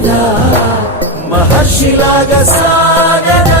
సాగదా మహర్షిలాగా సాగదా.